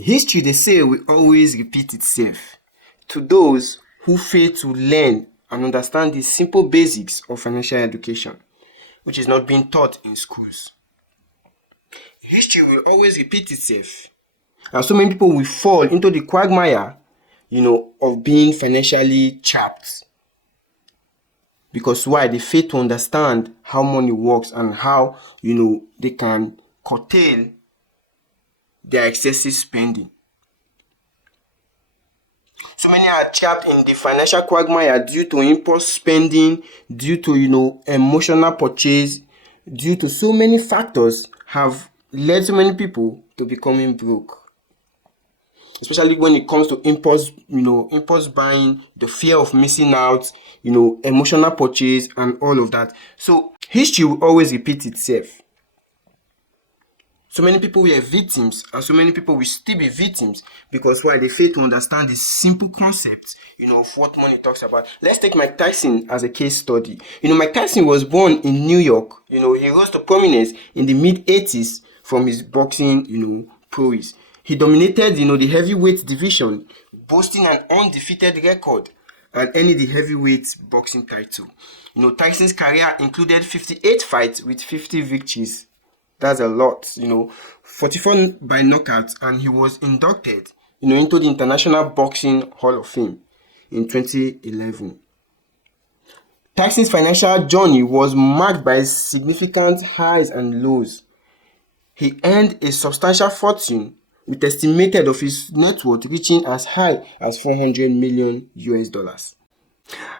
History, they say, will always repeat itself to those who fail to learn and understand the simple basics of financial education, which is not being taught in schools. History will always repeat itself, and so many people will fall into the quagmire, of being financially trapped. Because why? They fail to understand how money works and how, they can curtail their excessive spending. So many are trapped in the financial quagmire due to impulse spending, due to emotional purchase, due to so many factors have led so many people to becoming broke. Especially when it comes to impulse buying, the fear of missing out, emotional purchase and all of that. So history will always repeat itself. So many people were victims, and so many people will still be victims because why? They fail to understand the simple concepts, of what money talks about. Let's take Mike Tyson as a case study. Mike Tyson was born in New York. He rose to prominence in the mid-80s from his boxing, prowess. He dominated, the heavyweight division, boasting an undefeated record and earning the heavyweight boxing title. Tyson's career included 58 fights with 50 victories. That's a lot, 44 by knockout, and he was inducted, into the International Boxing Hall of Fame in 2011. Tyson's financial journey was marked by significant highs and lows. He earned a substantial fortune, with estimated of his net worth reaching as high as $400 million.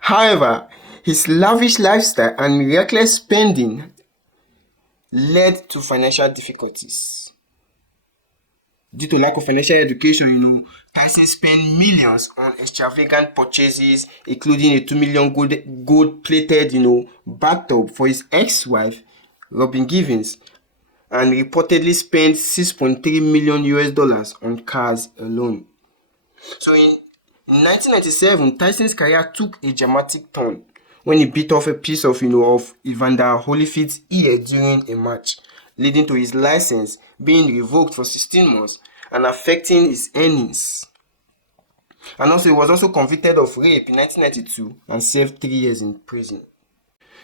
However, his lavish lifestyle and reckless spending led to financial difficulties. Due to lack of financial education, Tyson spent millions on extravagant purchases, including a $2 million gold-plated, bathtub for his ex-wife, Robin Givens, and reportedly spent $6.3 million on cars alone. So in 1997, Tyson's career took a dramatic turn when he bit off a piece of Evander Holyfield's ear during a match, leading to his license being revoked for 16 months and affecting his earnings. And also, he was also convicted of rape in 1992 and served 3 years in prison.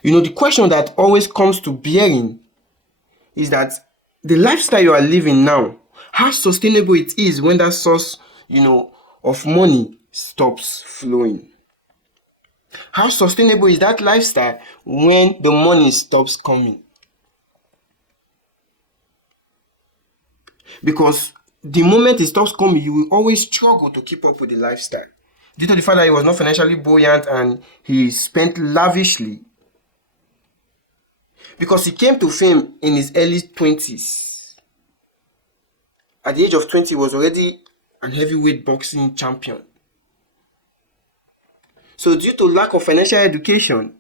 The question that always comes to bearing is that the lifestyle you are living now, how sustainable it is when that source, of money stops flowing. How sustainable is that lifestyle when the money stops coming? Because the moment it stops coming, you will always struggle to keep up with the lifestyle. Due to the fact that he was not financially buoyant and he spent lavishly. Because he came to fame in his early 20s. At the age of 20, he was already an heavyweight boxing champion. So due to lack of financial education,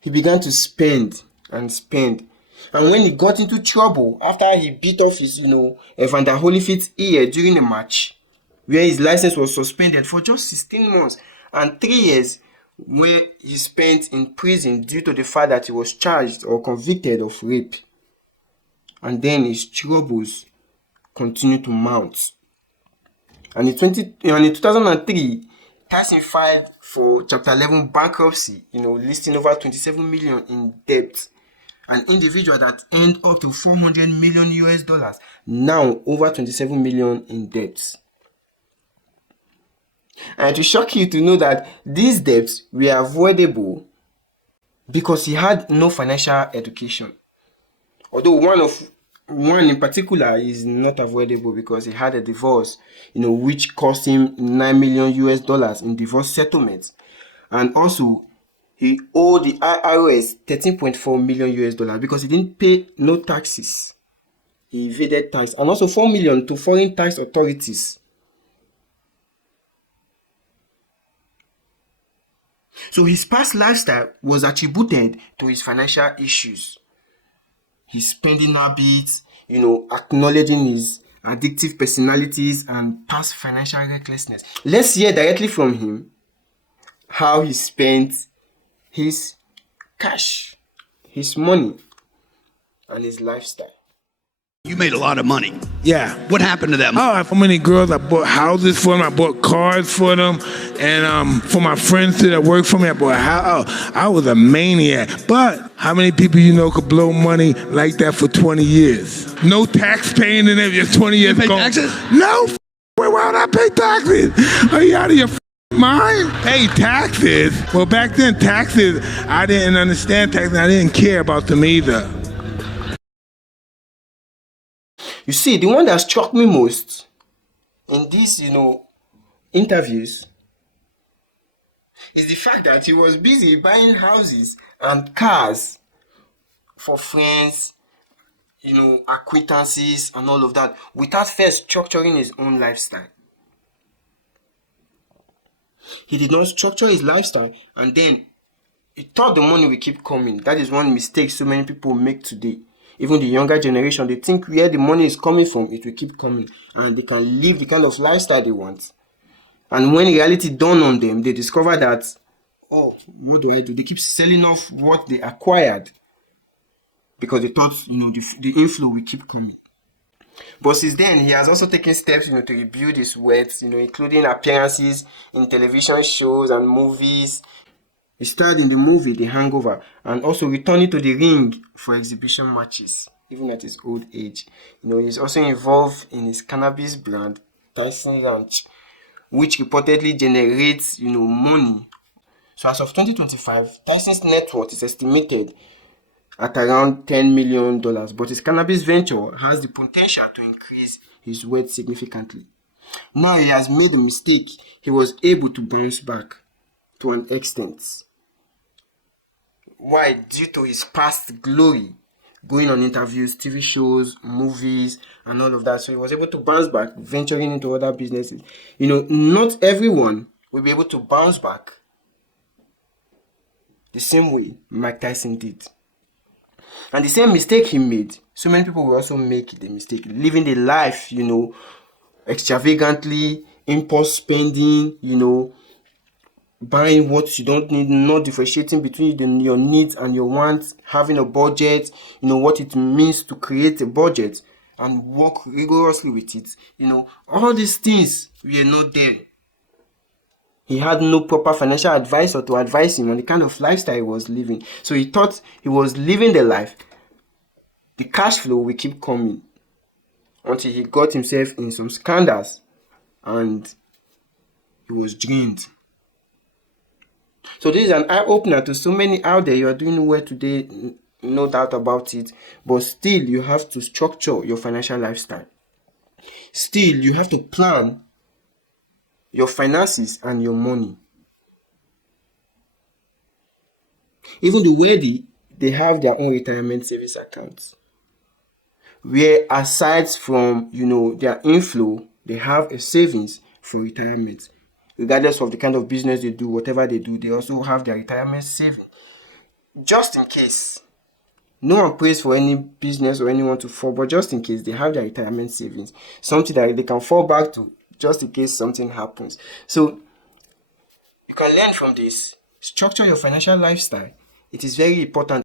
he began to spend and spend. And when he got into trouble, after he bit off his, Evander Holyfield's ear during a match, where his license was suspended for just 16 months and 3 years, where he spent in prison due to the fact that he was charged or convicted of rape. And then his troubles continued to mount. And in 2003, Tyson filed for Chapter 11 bankruptcy, listing over 27 million in debt. An individual that earned up to $400 million, now over 27 million in debt. And it will shock you to know that these debts were avoidable because he had no financial education. Although one in particular is not avoidable because he had a divorce, which cost him $9 million in divorce settlements. And also, he owed the IRS $13.4 million because he didn't pay no taxes. He evaded tax. And also $4 million to foreign tax authorities. So his past lifestyle was attributed to his financial issues. His spending habits, acknowledging his addictive personalities and past financial recklessness. Let's hear directly from him how he spent his cash, his money, and his lifestyle. You made a lot of money. Yeah. What happened to them? Oh, for many girls, I bought houses for them. I bought cars for them, and for my friends that work for me, I bought a house. Oh, I was a maniac. But how many people you know could blow money like that for 20 years? No tax paying in it. Just 20 years. You pay taxes? No. Why would I pay taxes? Are you out of your mind? Pay taxes? Well, back then, taxes, I didn't understand taxes. I didn't care about them either. You see, the one that struck me most in these, interviews is the fact that he was busy buying houses and cars for friends, acquaintances and all of that without first structuring his own lifestyle. He did not structure his lifestyle, and then he thought the money will keep coming. That is one mistake so many people make today. Even the younger generation, they think where the money is coming from, it will keep coming, and they can live the kind of lifestyle they want. And when reality dawned on them, they discover that, oh, what do I do? They keep selling off what they acquired because they thought, the inflow will keep coming. But since then, he has also taken steps, to rebuild his wealth, including appearances in television shows and movies. He starred in the movie The Hangover and also returning to the ring for exhibition matches, even at his old age. He's also involved in his cannabis brand, Tyson Ranch, which reportedly generates, money. So as of 2025, Tyson's net worth is estimated at around $10 million, but his cannabis venture has the potential to increase his wealth significantly. Now he has made a mistake. He was able to bounce back to an extent. Why? Due to his past glory, going on interviews, TV shows, movies, and all of that. So he was able to bounce back, venturing into other businesses. Not everyone will be able to bounce back the same way Mike Tyson did. And the same mistake he made, so many people will also make the mistake, living the life, extravagantly, impulse spending, buying what you don't need, not differentiating between your needs and your wants, having a budget, what it means to create a budget and work rigorously with it. All these things were not there. He had no proper financial advisor to advise him on the kind of lifestyle he was living. So he thought he was living the life. The cash flow will keep coming until he got himself in some scandals and he was drained. So this is an eye-opener to so many out there. You are doing well today, no doubt about it. But still, you have to structure your financial lifestyle. Still, you have to plan your finances and your money. Even the wealthy, they have their own retirement savings accounts, where aside from their inflow, they have a savings for retirement. Regardless of the kind of business they do, whatever they do, they also have their retirement saving. Just in case. No one prays for any business or anyone to fall, but just in case, they have their retirement savings. Something that they can fall back to just in case something happens. So, you can learn from this. Structure your financial lifestyle. It is very important.